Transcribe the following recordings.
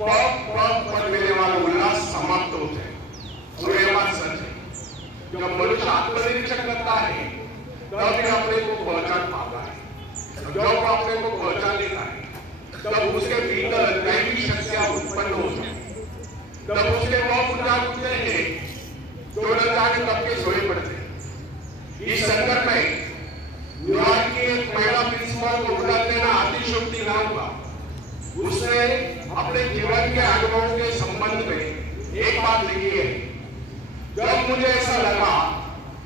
पग पग पर मिलने वाला उल्लास समाप्त होता है। और ये बात सच है, जब मनुष्य आत्मनिरीक्षण करता है तभी अपने को पहचान पाता है। जब वो अपने को पहचान लेता है तब उसके भीतर दैवी शक्तियां उत्पन्न होती हैं। तब उसके मुंह उठा उठते हैं जो न जाने कब के सोए पड़ते हैं। इस संदर्भ में न्यूयॉर्क की एक महिला प्रिंसिपल को उड़ा देना अतिशयोक्ति न होगा। उसने अपने जीवन के अनुभवों के संबंध में एक बात लिखी है, जब मुझे ऐसा लगा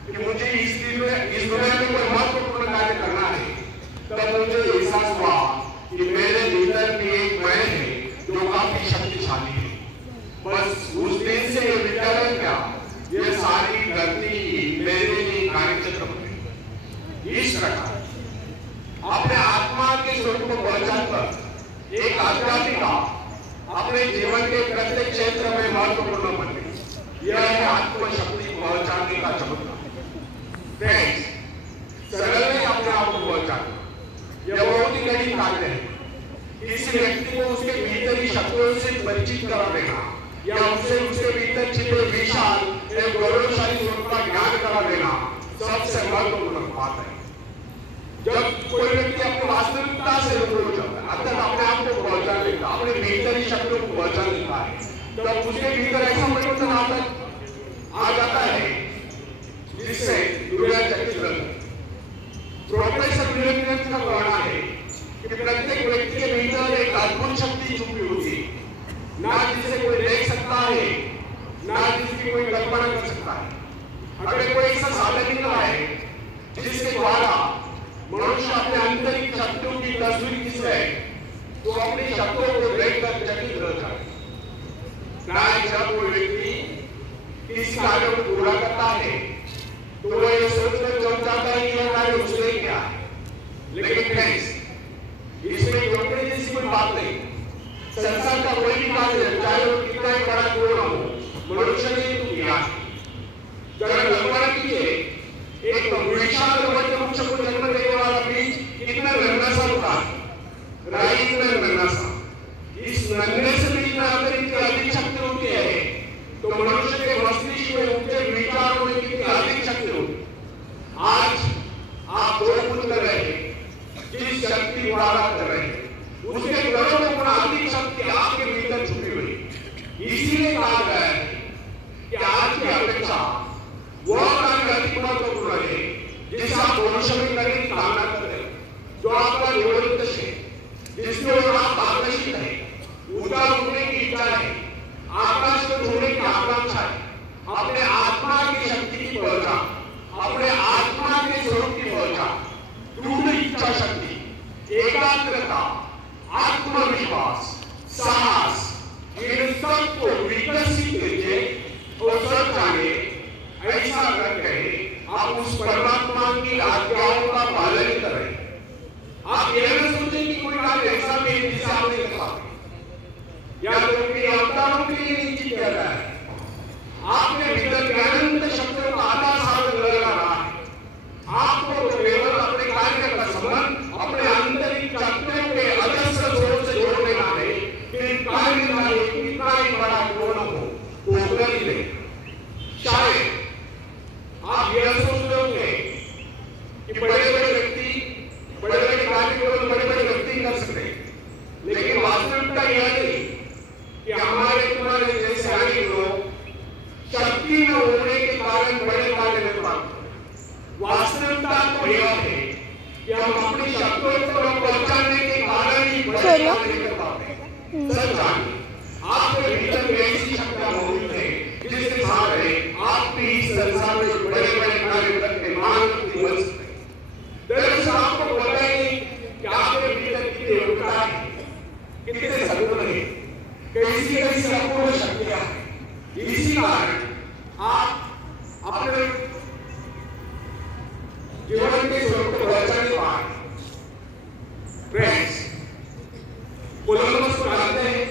कि मुझे इस दुनिया में कोई महत्वपूर्ण कार्य करना है, तब मुझे एहसास हुआ कि मेरे भीतर भी एक मैं है जो काफी शक्तिशाली है। बस उस दिन से ये विद्यालय क्या, ये सारी धरती मेरे लिए कार्यक्षेत्र बन गई। इस प्रकार अपने आत्मा के स्वरूप को पहचान कर एक आध्यात्मिका अपने जीवन के प्रत्येक क्षेत्र में महत्वपूर्ण बन गई। यह है आत्मशक्ति पहचानने का चमत्कार। सरल में अपने आप को पहचानना यह बहुत ही कठिन कार्य है। किसी व्यक्ति को उसके भीतर ही शक्तियों से परिचित करा देना या उसे उसके भीतर छिपे विशाल एक गौरवशाली स्वरूप का ज्ञान करा देना सबसे महत्वपूर्ण बात है। जब कोई व्यक्ति अपनी वास्तविकता से रूबरू हो जाता है, अर्थात अपने आप को पहचान लेता है, अपने भीतर ही शक्तियों को पहचान लेता है, तब उसके भीतर ऐसा परिवर्तन आ जाता है जिससे दुनिया चकित रहती है। प्रोफेसर विलियम्स का कहना है कि प्रत्येक व्यक्ति के भीतर एक अद्भुत शक्ति छुपी होती है, ना जिसे कोई देख सकता है, ना जिसकी कोई कल्पना कर सकता है। अगर कोई ऐसा साधन निकला है जिसके द्वारा मनुष्य अपने आंतरिक शक्तियों की तस्वीर खींचे, तो अपनी शक्तियों को देखकर चकित रह जाए। जब कोई व्यक्ति इस कार्य को पूरा करता है तो वह ये सोचकर चल जाता है कि यह कार्य उसने किया है। लेकिन इसमें चौंकने जैसी कोई बात नहीं। संसार का कोई भी कार्य, चाहे वो कितना ही बड़ा क्यों न हो, मनुष्य ने तो किया है। जरा कल्पना कीजिए, एक विशाल वृक्ष को जन्म देने वाला बीज कितना नन्हा सा होता है, राई इतना नन्हा सा। इस नन्हे से भी इतना अंतरिक्ष अधिक शक्ति होती है, तो मनुष्य के मस्तिष्क में उनके विचारों में कितनी अधिक शक्ति होती। आज आप जो कुछ कर रहे हैं, जिस शक्ति द्वारा कर रहे हैं, उसके करोड़ों गुना अधिक शक्ति आपके भीतर छुपी हुई। इसीलिए कहा गया है कि आज की अपेक्षा वह कार्य अधिक महत्वपूर्ण है जिसे आप भविष्य में करने की कामना करते हैं, जो आपका जीवन उद्देश्य है, जिसमें आप आकर्षित है, ऊंचा उठने की इच्छा है, आकाश को छूने की आकांक्षा है, अपने आत्मा की शक्ति की पहचान, अपने आत्मा के स्वरूप की पहचान, दृढ़ इच्छा शक्ति, एकाग्रता, आत्मविश्वास, साहस, इन सबको विकसित कीजिए और सब जाने। ऐसा करके आप उस परमात्मा की आज्ञाओं का पालन करें। आप यह न सोचें कि कोई कार्य ऐसा भी है जिसे आप नहीं कर पाते या तो अपने अवतारों के लिए निश्चित कर रहा है। आपके भीतर ज्ञानानंद शक्तियों का आधार साधन लगा रहा है। आपको केवल अपने कार्य का संबंध अपने आंतरिक शक्तियों के अजस्र स्रोत से जोड़ देना है। फिर कार्य का कितना ही बड़ा क्यों न हो, वो कर ही नहीं। शायद आप यह सोचते होंगे कि बड़े-बड़े व्यक्ति बड़े-बड़े कार्य केवल बड़े-बड़े व्यक्ति कर सकते हैं, लेकिन वास्तविकता यह नहीं कि हमारे तुम्हारे जैसे अनेक लोग शक्ति न होने के कारण बड़े कार्य नहीं पाते। वास्तविकता तो यह है कि हम अपनी शक्तियों को पहचानने के कारण ही बड़े कार्य नहीं कर पाते। सच जानिए, आपके भीतर ऐसी शक्तियां मौजूद है जिसके सहारे आप भी इस संसार में बड़े-बड़े कार्य करके महान बन सकते हैं। दरअसल आपको पता ही नहीं कि आपके भीतर कितनी योग्यता है, कितने सद्गुण है, कैसी अपूर्व शक्तियां हैं। इसी कारण आप अपने जीवन के स्वरूप को पहचान पाए। फ्रेंड्स, कोलंबस को जानते हैं,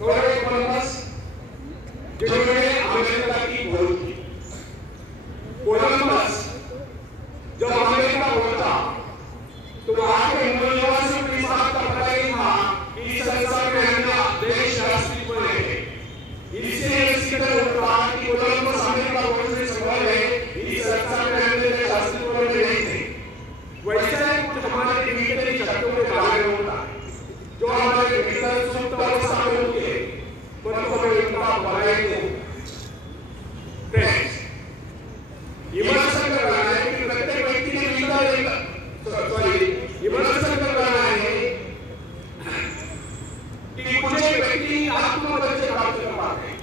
कोलंबस जिन्होंने अमेरिका की खोज की। कोलंबस जब अमेरिका पहुंचा तो वहां के मूल निवासियों के साथ का पता ही था कि इस संसार शक्तियों के बारे में होता है जो हमारे भीतर सुप्त अवस्था में होती है, परंतु हमें उनका बनाएंगे। विमर्शन कर रहा है कि प्रत्येक व्यक्ति के भीतर विमर्शन कर रहा है कि कुछ व्यक्ति आत्मबल से प्राप्त कर पाते हैं,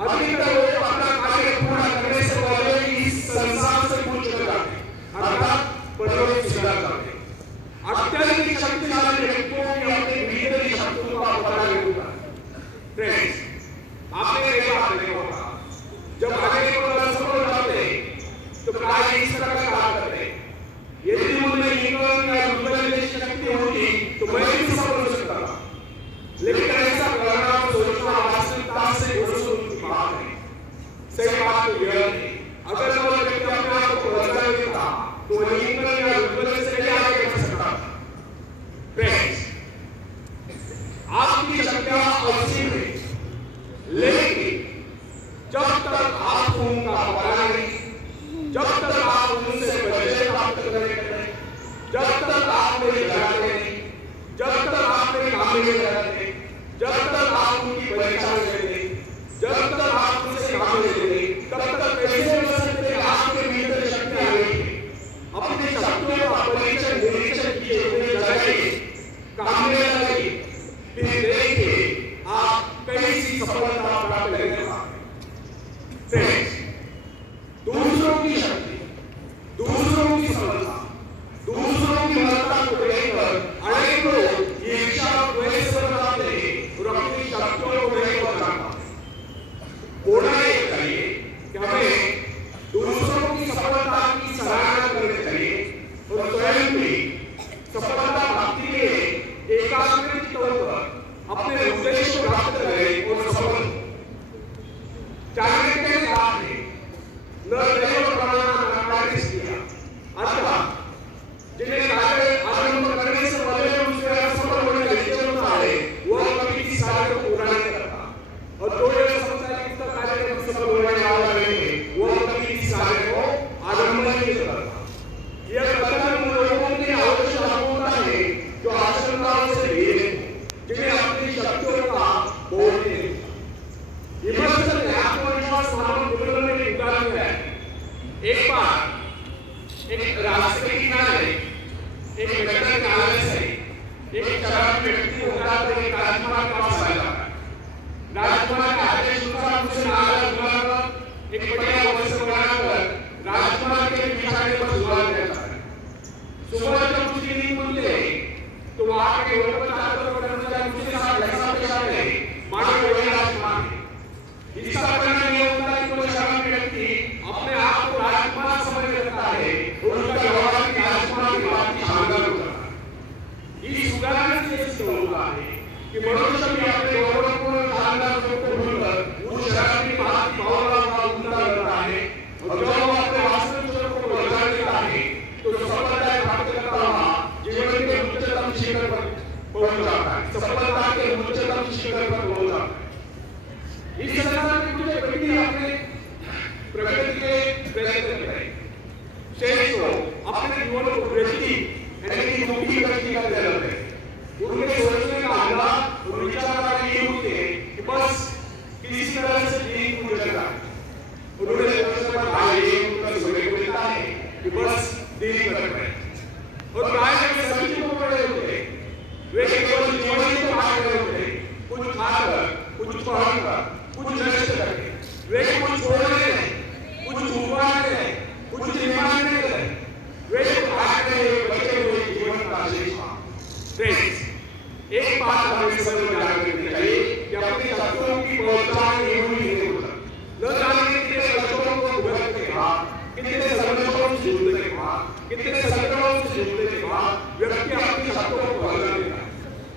अधिकतर लोग अपना कार्य पूरा करने से पहले इस संसार से कूच कर जाते हैं, अर्थात परलोक सीधा करते हैं। अत्यधिक शक्तिशाली व्यक्तियों की अपने भीतर की शक्तियों का पता नहीं होता। फ्रेंड्स, आपने देखा होगा जब आगे को सफल हो जाते हैं तो प्राय इस तरह का काम करते हैं, यदि उनमें ईगो या दुर्बल जैसी शक्ति होती तो मैं भी सफल हो सकता था, लेकिन ऐसा करना और सोचना वास्तविकता से दोस्तों की बात है। सही बात तो यह है, अगर वो व्यक्ति अपने आप को बदला देता तो वो ईगो या दुर्बल से क्या आगे बढ़ सकता था। फ्रेंड्स, आपकी शक्तियां असीम है, लेकिन जब तक आप उनका पता नहीं, जब तक आप उनसे बचे प्राप्त करेंगे, जब तक आप मेरे लगाते नहीं, जब तक आप मेरे काम में लगाते, जब तक आप उनकी परीक्षा लेते, जब तक आप उनसे काम लेते, तब तक कैसे हो सकते हैं आपके भीतर शक्ति आ गई है। अपनी शक्तियों का परीक्षण निरीक्षण किए हुए जाएंगे, काम में लगाइए, फिर देखिए आप कैसी सफलता प्राप्त करेंगे। दूसरों की शक्ति, दूसरों की सफलता, दूसरों की महत्ता को देखकर अनेक लोग ईर्ष्या और द्वेष करते हैं और अपनी शक्तियों को नहीं पहचानते। होना ये चाहिए कि हमें दूसरों की सफलता की सराहना करनी चाहिए और स्वयं भी सफलता प्राप्ति के लिए एकाग्रचित्त होकर अपने उद्देश्य को प्राप्त करें और सफल चाहने के साथ ही न दैव प्रमाण प्रैक्टिस किया, अथवा जिन्हें कार्य आरंभ करने से पहले उसमें असफल होने का निश्चय होता है, वह कभी किसी कार्य को पूरा नहीं करता। और जो ये समझता है कि उसका कार्य कभी सफल होने वाला नहीं है, वह कभी किसी कार्य को आरंभ नहीं करता। यह कथन उन लोगों के आवश्यक होता है जो आशंकाओं से भीगे, जिन्हें अपनी शक्तियों का बोध नहीं। विमर्शन में आत्मविश्वास मानव जीवन में उतार हुआ है। एक बार एक रास्ते के किनारे एक गटर नाले से एक शराबी व्यक्ति होता है, एक राजकुमार का पास आया। राजकुमार का आदेश अनुसार उसे नाला घुमाकर एक बढ़िया अवसर बनाकर राजकुमार के बिछाने पर सुला देता है। सुबह जब उसकी नींद खुलती है तो वहां के लोगों चारों तरफ कर्मचारी उसके साथ ऐसा पेश आते हैं मानो वही राजकुमार है। इसका परिणाम यह होता है कि कोई शराबी व्यक्ति अपने आप को राजकुमार समझ लेता है और उसका व्यवहार भी राजकुमार की बात की शानदार होता है। इस उदाहरण से सिद्ध होता है कि मनुष्य भी अपने गौरवपूर्ण शानदार रूप को भूलकर उस शराबी की बात की भावना का उल्टा करता है, और जब वो अपने वास्तविक स्वरूप को बदल लेता है तो सफलता प्राप्त करता हुआ जीवन के उच्चतम शिखर पर पहुंच जाता है, सफलता के उच्चतम शिखर पर पहुंच जाता है। इस संसार में कुछ व्यक्ति अपने प्रगति के प्रयत्न करें, शेष को अपने जीवन को वृद्धि यानी मुक्ति करने का प्रयत्न करें। उनके सोचने का अंदाज और विचार ये होते हैं कि बस किसी तरह से दिन गुजर रहा है, उन्होंने सोचने पर भाई ये उनका सोचने को मिलता है कि बस दिन कट रहे और प्राय में सभी को पड़े होते हैं। वे केवल जीवन ही तो भाग रहे होते हैं, कुछ खाकर, कुछ पहनकर, कुछ नष्ट करके, वे कुछ छोड़ने नहीं, कुछ छुपाने नहीं, कुछ निभाने नहीं, वे भाग रहे बचे हुए जीवन का शेष। फ्रेंड्स, एक बात हमें समझ में आ रखनी चाहिए कि अपनी शक्तियों की पहचान ये हुई नहीं होता। न जाने कितने कष्टों को भुगतने के बाद, कितने संघर्षों से जूझने के बाद, कितने संकटों से जूझने के बाद व्यक्ति अपनी शक्तियों को बदल देता है।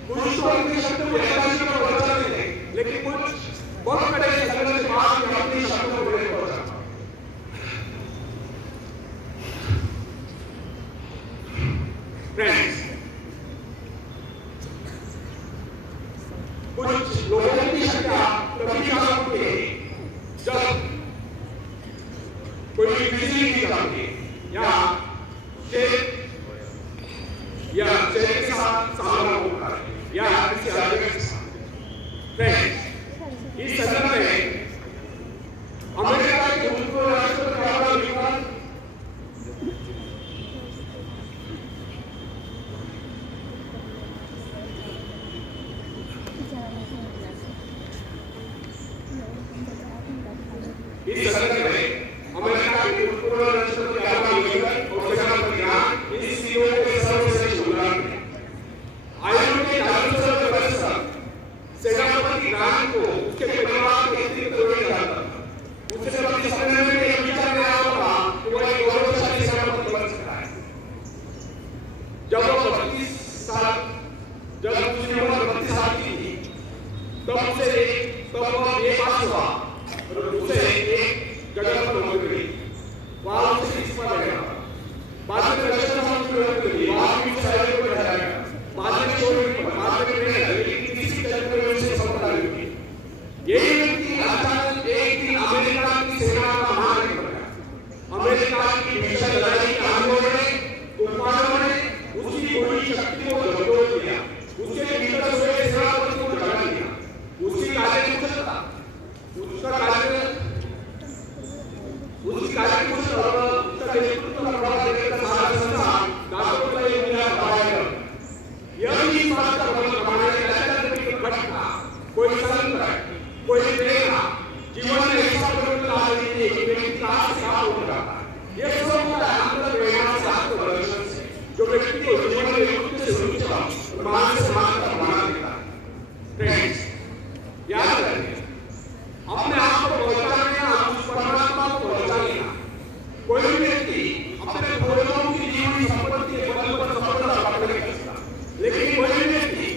कुछ तो अपनी शक्तियों को यथाशीघ्र बदल देते हैं, लेकिन कुछ बहुत बड़े संघर्ष के बाद अपनी शक्तियों को नहीं बदल सकता। फ्रेंड्स, कुछ लोगों की शक्तियां कभी काम होती है जब कोई बिजली की जाती है या शेर के साथ सामना होता है या किसी आदमी के साथ। इस संदर्भ में अमेरिका के भूतपूर्व राष्ट्रपति अब्राहम लिंकन इस संदर्भ में अमेरिका के भूतपूर्व राष्ट्रपति अब्राहम लिंकन और सेनापति ग्रांट इस सीओ के सर्वश्रेष्ठ उदाहरण हैं। आयोग के राज्यसभा सदस्य सेनापति ग्रांट को उसके परिवार के अतिरिक्त नहीं जानता था। उससे कभी सपने में यह विचार नहीं आया होगा कि वह एक गौरवशाली सेनापति बन सकता है। जब वो 32 साल जब उसकी उम्र 32 साल की थी तब वह बेपास हुआ और उसे एक जगह पर नौकरी मिली। वहाँ उसे इस्तीफा देना पड़ा। बाद में रक्षा मंत्री मिली, वहाँ भी उसे आयोग में बैठाया गया। बाद में छोड़ दी, बाद में नहीं है, लेकिन किसी तरीके से उसे सफलता मिली। यही व्यक्ति अचानक एक दिन अमेरिका की सेना का महानायक बन गया। अमेरिका की भीषण लड़ाई के अनुभव ने, तूफानों ने उसकी पूरी शक्ति को झकझोर दिया। उसके भीतर सोए सेनापति को जगा दिया। उसकी कार्यकुशलता और उसका नेतृत्व का प्रभाव देखकर सारा संसार डॉक्टर का ये दुनिया बढ़ाएगा। यह भी इस बात का प्रमाण कमाने के लिए घटना, कोई संकट, कोई प्रेरणा जीवन में ऐसा परिवर्तन ला रही है कि व्यक्ति कहाँ से कहाँ पहुंच जाता है। यह सब होता है अंतर प्रेरणा से, आत्मदर्शन से, जो व्यक्ति को जीवन में युक्त से ऊंचा और मान से मान का बना देता है। फ्रेंड्स, याद रखिए, अपने आप को पहचानना या उस परमात्मा को पहचानना। कोई भी व्यक्ति अपने पूर्वजों की दी हुई संपत्ति के बल पर सफलता प्राप्त नहीं कर सकता, लेकिन कोई भी व्यक्ति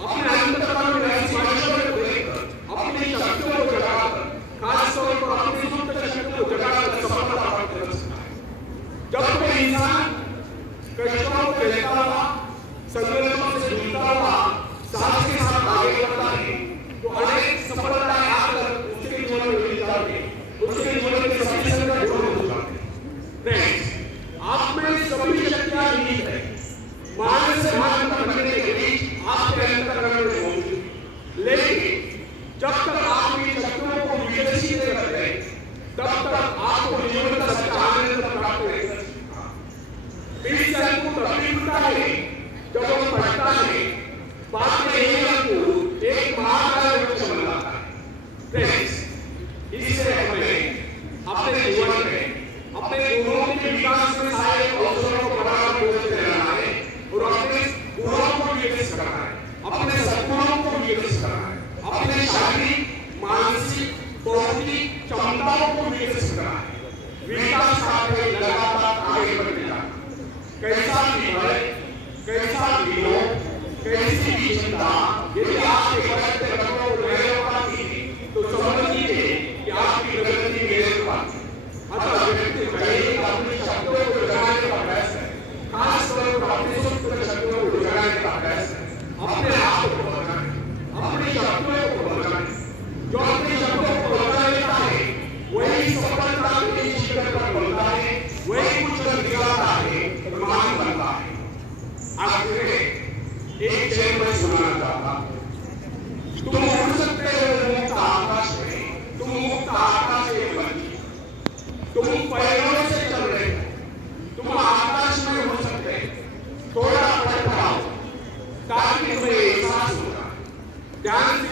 अपने अंतःकरण में ऐसी ऐश्वर्य को देखकर अपनी शक्तियों को जगाकर, खासतौर पर अपनी सुप्त शक्तियों को जगाकर सफलता प्राप्त कर सकता है। जब कोई इंसान कष्टों को झेलता हुआ, संघर्षों से जूझता हुआ साहस के साथ आगे बढ़ता है तो अनेक सफलताएं आकर उसके जीवन में मिल जाती है, उसके जीवन में सभी संकट दूर हो जाते हैं। फ्रेंड्स, आप में सभी शक्तियां निहित है। मान से मान तक बनने के बीच आपके अंतःकरण में मौजूद है। लेकिन जब तक आप इन शक्तियों को विकसित नहीं करते तब तक आपको जीवन का सच्चा आनंद प्राप्त नहीं कर सकता। इस अंकुर तभी उठता है जब वो पढ़ता है, बाद में यही अंकुर एक महाकाय वृक्ष बन जाता है। फ्रेंड्स, इससे हमें अपने जीवन में अपने गुणों के विकास में सारे अवसरों को बराबर होते रहना है और अपने गुणों को विकसित करना है, अपने सद्गुणों को विकसित करना है, अपने शारीरिक, मानसिक, बौद्धिक क्षमताओं को विकसित करना है। विकास का लगातार आगे बढ़ते जाना। कैसा भी है, कैसा भी हो, कैसी भी चिंता यदि आपके बढ़ते रखों नए पाती तो समझ लीजिए कि आपकी प्रगति मेरे पास। अतः व्यक्ति कहीं अपनी शक्तियों को जगाने का प्रयास है, खासतौर पर अपनी सुप्त शक्तियों को जगाने का प्रयास है। अपने आप को बचाने, अपनी शक्तियों को बचाने। जो अपनी शक्तियों को बचा लेता है वही सफलता के शिखर पर पहुंचता है, वही कुछ कर दिखाता है, प्रमाण बनता है। आखिर एक शेर में सुनाना चाहता हूं। तुम उड़ सकते हो मुक्त आकाश में, तुम मुक्त आकाश के पंछी, तुम पैरों से चल रहे हो, तुम आकाश में उड़ सकते हो। थोड़ा पढ़ पाओ ताकि तुम्हें एहसास होगा। ध्यान